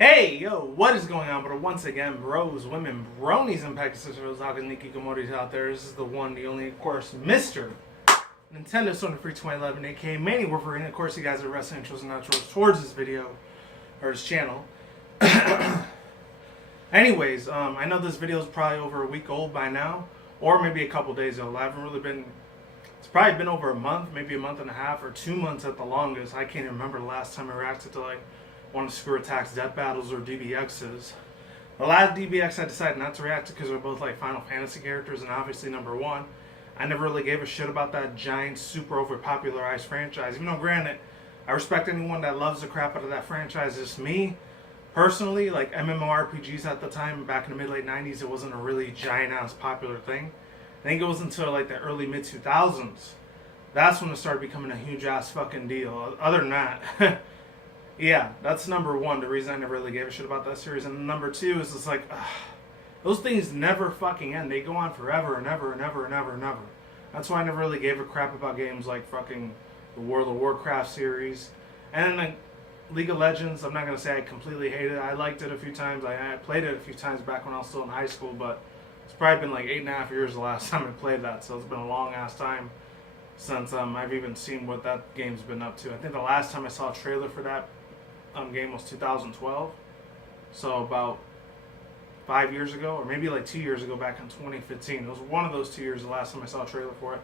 Hey, yo, what is going on? But once again, bros, women, bronies, and pack sisters, Nikki Komoris out there. This is the one, the only, of course, Mr. Nintendo Sony Free 2011, aka Manny Wolverine. Of course, you guys are wrestling intros and outros towards this video, or this channel. Anyways, I know this video is probably over a week old by now, or maybe a couple days old. I haven't really been, it's probably been over a month, maybe a month and a half, or 2 months at the longest. I can't even remember the last time I reacted to like one of Screwattack's Death Battles or DBX's. The last DBX I decided not to react to because they're both like Final Fantasy characters, and obviously number one, I never really gave a shit about that giant, super overpopularized franchise. Even though, granted, I respect anyone that loves the crap out of that franchise. Just me, personally, like MMORPGs at the time, back in the mid-late 90s, it wasn't a really giant-ass popular thing. I think it was until like the early mid-2000s. That's when it started becoming a huge-ass fucking deal. Other than that, yeah, that's number one, the reason I never really gave a shit about that series. And number two is it's like, those things never fucking end. They go on forever and ever and ever and ever and ever. That's why I never really gave a crap about games like fucking the World of Warcraft series. And like League of Legends, I'm not going to say I completely hated it. I liked it a few times. I played it a few times back when I was still in high school, but it's probably been like 8.5 years the last time I played that. So it's been a long ass time since I've even seen what that game's been up to. I think the last time I saw a trailer for that game was 2012, so about 5 years ago, or maybe like 2 years ago, back in 2015. It was one of those 2 years the last time I saw a trailer for it.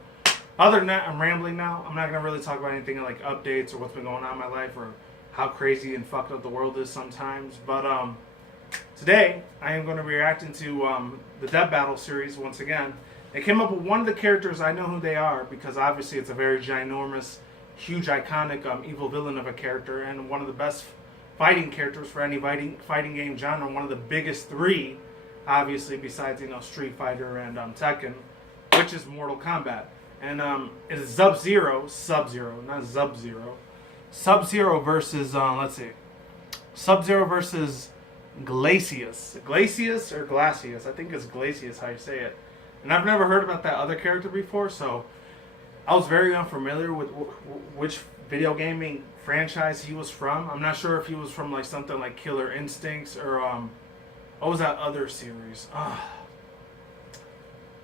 Other than that, I'm rambling now. I'm not going to really talk about anything like updates or what's been going on in my life or how crazy and fucked up the world is sometimes, but today I am going to be reacting to the Death Battle series once again. They came up with one of the characters. I know who they are because obviously it's a very ginormous, huge, iconic evil villain of a character, and one of the best fighting characters for any fighting game genre. One of the biggest three, obviously, besides Street Fighter and Tekken, which is Mortal Kombat. And it is Sub-Zero, not Sub-Zero. Sub-Zero versus let's see, Sub-Zero versus Glacius. Glacius or Glacius? I think it's Glacius how you say it. And I've never heard about that other character before, so I was very unfamiliar with which video gaming franchise he was from. I'm not sure if he was from like something like Killer Instincts or what was that other series?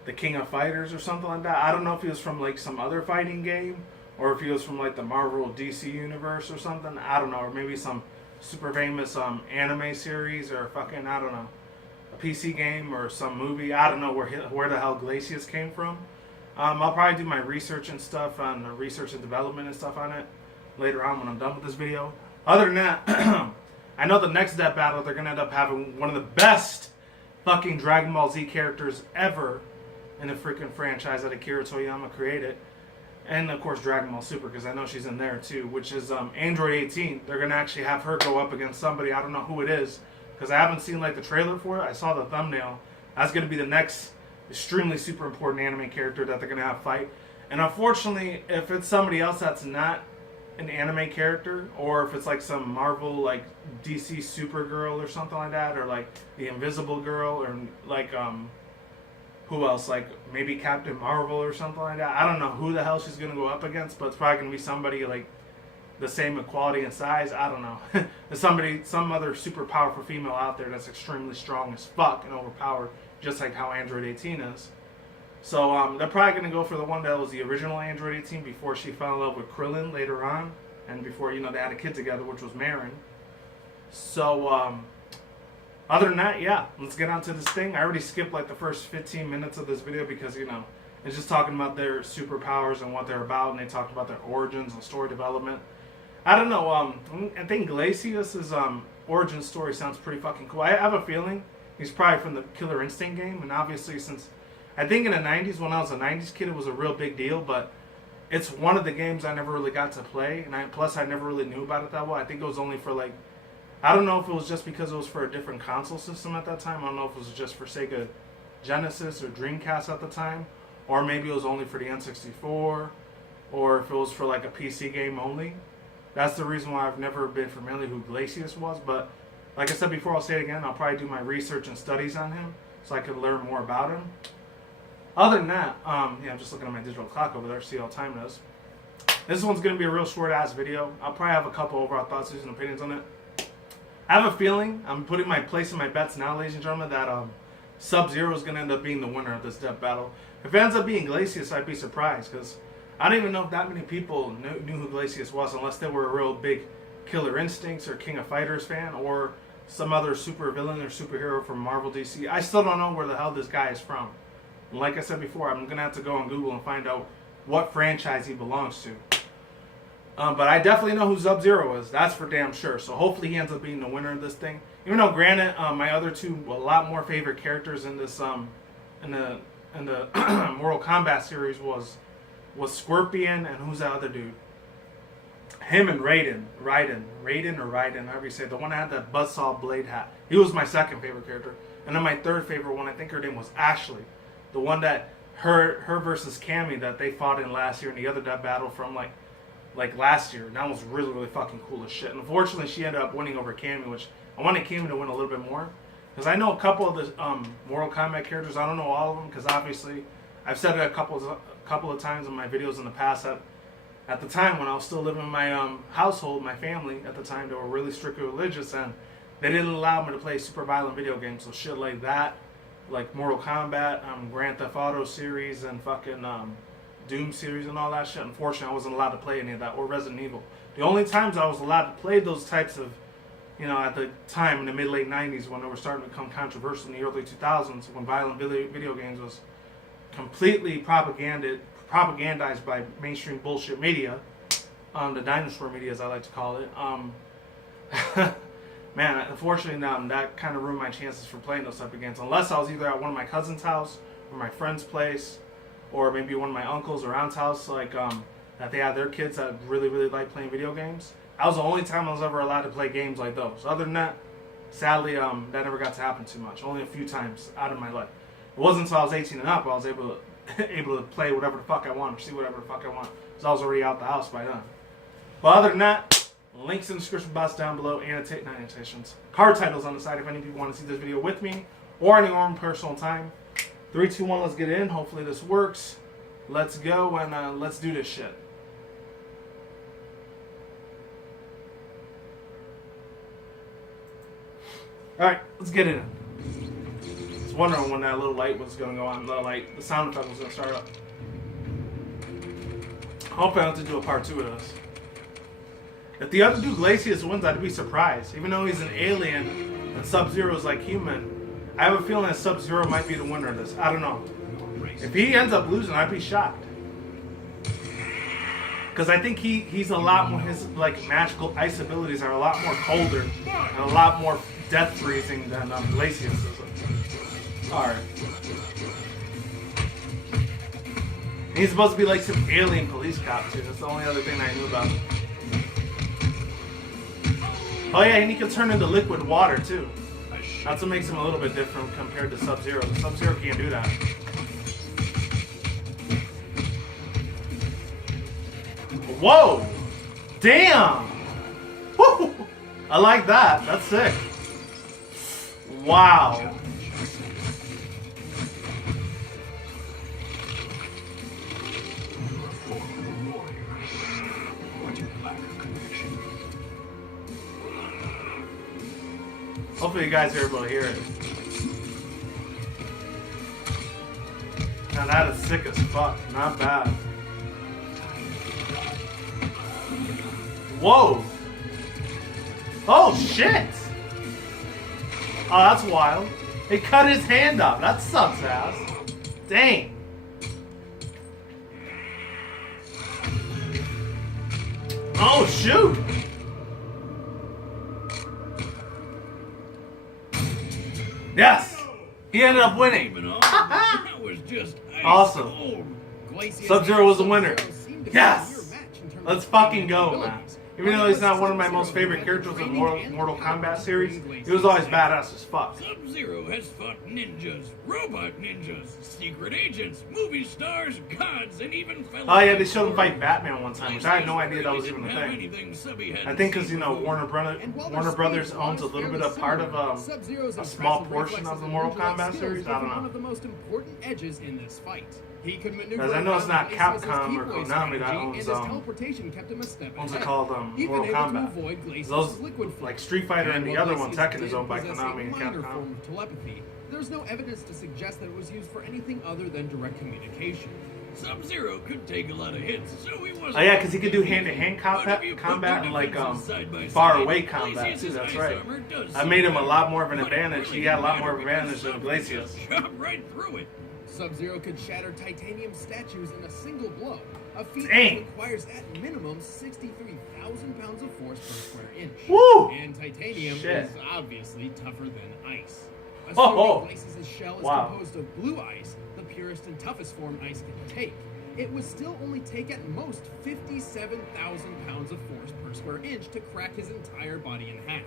The King of Fighters or something like that. I don't know if he was from like some other fighting game or if he was from like the Marvel DC universe or something. I don't know, or maybe some super famous anime series or fucking, I don't know, a PC game or some movie. I don't know where the hell Glacius came from. I'll probably do my research and stuff on the research and development and stuff on it later on when I'm done with this video. Other than that, I know the next Death Battle, they're going to end up having one of the best fucking Dragon Ball Z characters ever in the freaking franchise that Akira Toriyama created. And of course Dragon Ball Super, because I know she's in there too, which is Android 18. They're going to actually have her go up against somebody. I don't know who it is, because I haven't seen like the trailer for it. I saw the thumbnail. That's going to be the next extremely super important anime character that they're going to have fight. And unfortunately, if it's somebody else that's not an anime character, or if it's like some Marvel, like DC Supergirl or something like that, or like the Invisible Girl, or like who else, like maybe Captain Marvel or something like that. I don't know who the hell she's going to go up against, but it's probably going to be somebody like the same equality and size. I don't know. There's some other super powerful female out there that's extremely strong as fuck and overpowered, just like how Android 18 is. So they're probably going to go for the one that was the original Android 18 before she fell in love with Krillin later on, and before they had a kid together, which was Marin. So other than that, yeah, let's get on to this thing. I already skipped like the first 15 minutes of this video because it's just talking about their superpowers and what they're about, and they talked about their origins and story development. I don't know. I think Glacius's origin story sounds pretty fucking cool. I have a feeling he's probably from the Killer Instinct game, and obviously since I think in the 90s, when I was a 90s kid, it was a real big deal, but it's one of the games I never really got to play, and plus I never really knew about it that well. I think it was only for like, I don't know if it was just because it was for a different console system at that time. I don't know if it was just for Sega Genesis or Dreamcast at the time, or maybe it was only for the N64, or if it was for like a PC game only. That's the reason why I've never been familiar who Glacius was, but like I said before, I'll say it again, I'll probably do my research and studies on him so I could learn more about him. Other than that, yeah, I'm just looking at my digital clock over there, see how time it is. This one's going to be a real short-ass video. I'll probably have a couple overall thoughts and opinions on it. I have a feeling, I'm putting my place in my bets now, ladies and gentlemen, that Sub-Zero is going to end up being the winner of this death battle. If it ends up being Glacius, I'd be surprised, because I don't even know if that many people knew who Glacius was, unless they were a real big Killer Instincts or King of Fighters fan, or some other super villain or superhero from Marvel DC. I still don't know where the hell this guy is from. And like I said before, I'm going to have to go on Google and find out what franchise he belongs to. But I definitely know who Sub-Zero is. That's for damn sure. So hopefully he ends up being the winner of this thing. Even though, granted, my other two, a lot more favorite characters in this, in the Mortal Kombat series was Scorpion and who's that other dude? Him and Raiden, however you say it, the one that had that buzzsaw blade hat. He was my second favorite character. And then my third favorite one, I think her name was Ashley. The one that her versus Cammy that they fought in last year in the other death battle from like last year. And that was really, really fucking cool as shit. And unfortunately, she ended up winning over Cammy, which I wanted Cammy to win a little bit more. Because I know a couple of the Mortal Kombat characters. I don't know all of them, because obviously, I've said it a couple of times in my videos in the past that at the time when I was still living in my household, my family at the time, they were really strictly religious, and they didn't allow me to play super violent video games. So shit like that, like Mortal Kombat, Grand Theft Auto series, and fucking Doom series and all that shit. Unfortunately, I wasn't allowed to play any of that, or Resident Evil. The only times I was allowed to play those types of, you know, at the time in the mid-late 90s when they were starting to become controversial in the early 2000s, when violent video games was completely propagandized by mainstream bullshit media, the dinosaur media as I like to call it. Man, unfortunately, that kind of ruined my chances for playing those type of games. Unless I was either at one of my cousin's house, or my friend's place, or maybe one of my uncles or aunt's house, like that they had their kids that really, really like playing video games. That was the only time I was ever allowed to play games like those. Other than that, sadly, that never got to happen too much. Only a few times out of my life. It wasn't until I was 18 and up I was able to play whatever the fuck I want, or see whatever the fuck I want, because I was already out the house by then. But other than that, links in the description box down below, not annotations, card titles on the side if any people want to see this video with me, or any own personal time. 3, 2, 1, let's get it in. Hopefully this works. Let's go, and let's do this shit. Alright, let's get it in. I was wondering when that little light was going to go on, the sound effect was going to start up. Hopefully I don't have to do a part 2 of this. If the other dude Glacius wins, I'd be surprised. Even though he's an alien and Sub-Zero is like human, I have a feeling that Sub-Zero might be the winner of this. I don't know. If he ends up losing, I'd be shocked. Because I think he's a lot more, his like magical ice abilities are a lot more colder and a lot more death freezing than Glacius is. Alright. He's supposed to be like some alien police cop too. That's the only other thing I knew about him. Oh yeah, and he can turn into liquid water too. That's what makes him a little bit different compared to Sub-Zero. Sub-Zero can't do that. Whoa! Damn! Woo! I like that. That's sick. Wow. Hopefully you guys are able to hear it. Now that is sick as fuck. Not bad. Whoa! Oh shit! Oh, that's wild. They cut his hand off. That sucks ass. Dang. Oh shoot! Yes! He ended up winning. Awesome. Sub-Zero was the winner. Yes! Let's fucking go, man. Even though he's not one of my most favorite characters in the Mortal Kombat series, he was always badass as fuck. Sub-Zero has fought ninjas, robot ninjas, secret agents, movie stars, gods, and even fellow... Oh yeah, they showed him fight Batman one time, which I had no idea that was even a thing. I think because, you know, Warner Brothers owns a little bit of part of a small portion of the Mortal Kombat series. I don't know. One of the most important edges in this fight. Because I know it's not Capcom or Konami that owns, what's it called, even Mortal able to Kombat. avoid Glacius' Those, liquid form. like Street Fighter and the while other one, Glacius Tekken, is did owned by possess Konami a and minor Capcom. form of telepathy, there's no evidence to suggest that it was used for anything other than direct communication. Sub-Zero could take a lot of hits, so he wasn't... Oh yeah, because he could do hand-to-hand But if you put combat their and like defenses side by far-away side, combat too. Glacius's That's ice right. armor does I made him a something. lot more of an But it advantage. really He had a lot didn't more of matter an advantage than because Glacius. Sub-Zero shot right through it. Sub-Zero could shatter titanium statues in a single blow, a feat Dang. that requires at minimum 63,000 pounds of force per square inch. Woo! And titanium Shit. is obviously tougher than ice. Oh, Assuming Glacius' shell is wow. composed of blue ice, the purest and toughest form ice can take, it would still only take at most 57,000 pounds of force per square inch to crack his entire body in half.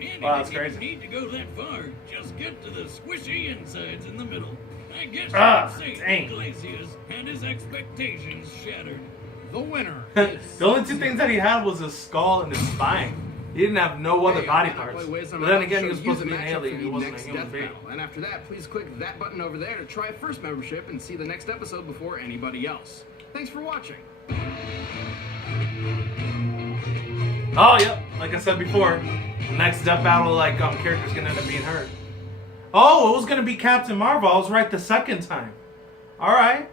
And Wow, he that's didn't crazy. need to go that far. Just get to the squishy insides in the middle. I guess you Ah, could say dang. that Glacius had his expectations shattered. The winner is The only two things that he had was his skull and his spine. He didn't have no other body I'm parts. Boy Wiz, I'm But then about again, he show was you supposed to the be an matchup alien. for He the wasn't a next human Death being. Battle. And after that, please click that button over there to try first membership and see the next episode before anybody else. Thanks for watching. Oh, yep. Like I said before, the next Death Battle character's gonna end up being her. Oh, it was gonna be Captain Marvel. I was right the second time. All right,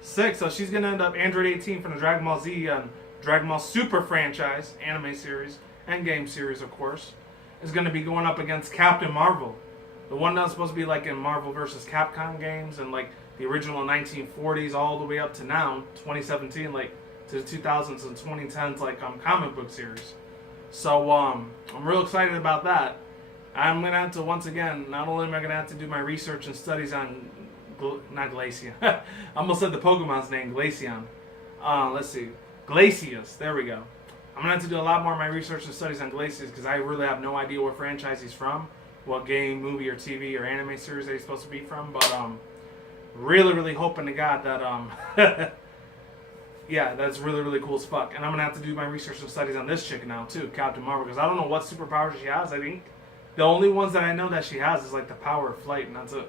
sick. So she's gonna end up Android 18 from the Dragon Ball Z and Dragon Ball Super franchise, anime series, and game series, of course. Is gonna be going up against Captain Marvel, the one that was supposed to be like in Marvel vs. Capcom games and like the original 1940s all the way up to now, 2017, like to the 2000s and 2010s, comic book series. So I'm real excited about that. I'm gonna have to once again. Not only am I gonna have to do my research and studies on not Glacius. I almost said the Pokemon's name, Glaceon. Let's see, Glacius. There we go. I'm gonna have to do a lot more of my research and studies on Glacius because I really have no idea what franchise he's from, what game, movie, or TV or anime series that he's supposed to be from. But really, really hoping to God that yeah, that's really, really cool as fuck. And I'm gonna have to do my research and studies on this chick now too, Captain Marvel, because I don't know what superpowers she has. I think the only ones that I know that she has is like the power of flight, and that's it.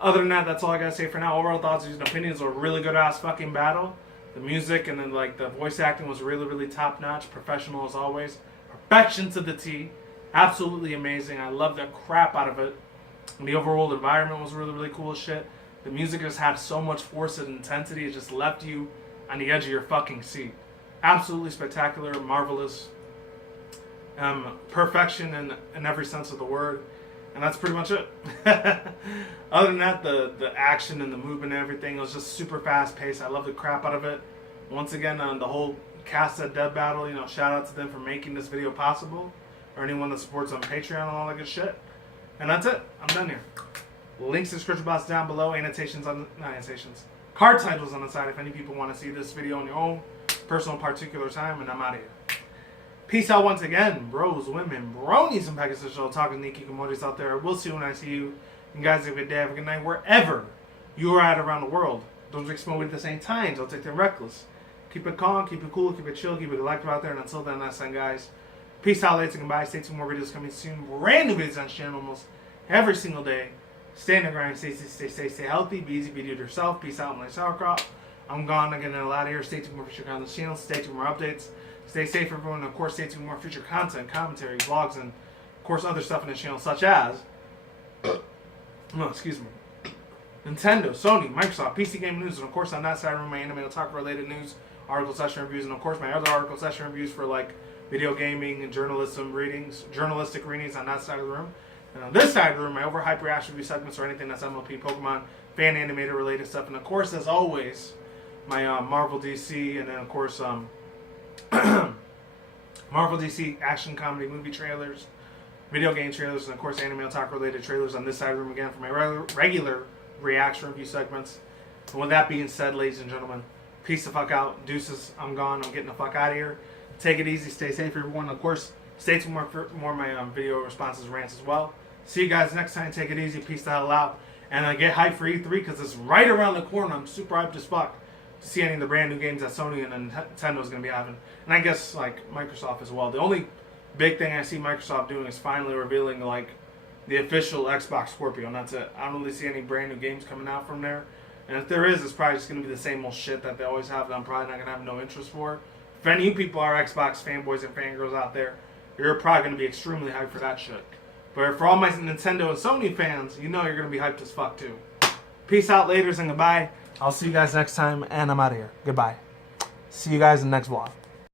Other than that, that's all I gotta say for now. Overall thoughts and opinions were a really good ass fucking battle. The music and then the voice acting was really, really top notch, professional as always, perfection to the T, absolutely amazing. I loved the crap out of it. And the overall environment was really, really cool as shit. The music just had so much force and intensity, it just left you on the edge of your fucking seat. Absolutely spectacular, marvelous, perfection in every sense of the word. And that's pretty much it. Other than that, the action and the movement and everything, it was just super fast paced. I love the crap out of it. Once again, the whole cast at Death Battle, shout out to them for making this video possible. Or anyone that supports on Patreon and all that good shit. And that's it. I'm done here. Links in the description box down below. Card titles on the side if any people want to see this video on your own personal particular time. And I'm out of here. Peace out once again, bros, women, bronies, and packets of show talking Nikki Komodis out there. We'll see you when I see you. You guys have a good day, have a good night, wherever you are at around the world. Don't drink smoke at the same time. Don't take them reckless. Keep it calm, keep it cool, keep it chill, keep it collective out there. And until then, that's time, guys. Peace out, ladies and goodbye. Stay tuned, more videos coming soon. Brand new videos on this channel almost every single day. Stay in the grind, stay healthy, be easy, be to yourself. Peace out, my sauerkraut. I'm gone. I'm getting a lot of here. Stay tuned, more future content on this channel. Stay tuned, more updates. Stay safe, everyone. And of course, stay tuned for more future content, commentary, vlogs, and of course, other stuff in this channel, such as excuse me, Nintendo, Sony, Microsoft, PC gaming news, and of course, on that side, my anime talk related news, article session reviews, and of course, my other article session reviews for video gaming and journalistic readings on that side of the room. And on this side of the room, my overhyped reaction review segments or anything that's MLP, Pokemon, fan animator related stuff, and of course, as always, my Marvel, DC, and then of course, Marvel, DC, action, comedy, movie trailers, video game trailers, and of course anime talk related trailers on this side of the room again for my regular reaction review segments. And with that being said, ladies and gentlemen, peace the fuck out. Deuces, I'm gone. I'm getting the fuck out of here. Take it easy. Stay safe, everyone. Of course, stay tuned for more of my video responses, rants as well. See you guys next time. Take it easy. Peace the hell out. And get hyped for E3 because it's right around the corner. I'm super hyped as fuck to see any of the brand new games that Sony and Nintendo is going to be having. And I guess Microsoft as well. The only big thing I see Microsoft doing is finally revealing the official Xbox Scorpio, and that's it. I don't really see any brand new games coming out from there. And if there is, it's probably just going to be the same old shit that they always have that I'm probably not going to have no interest for. if any of you people are Xbox fanboys and fangirls out there, you're probably going to be extremely hyped for that shit. But for all my Nintendo and Sony fans, you know you're going to be hyped as fuck too. Peace out, laters, and goodbye. I'll see you guys next time, and I'm out of here. Goodbye. See you guys in the next vlog.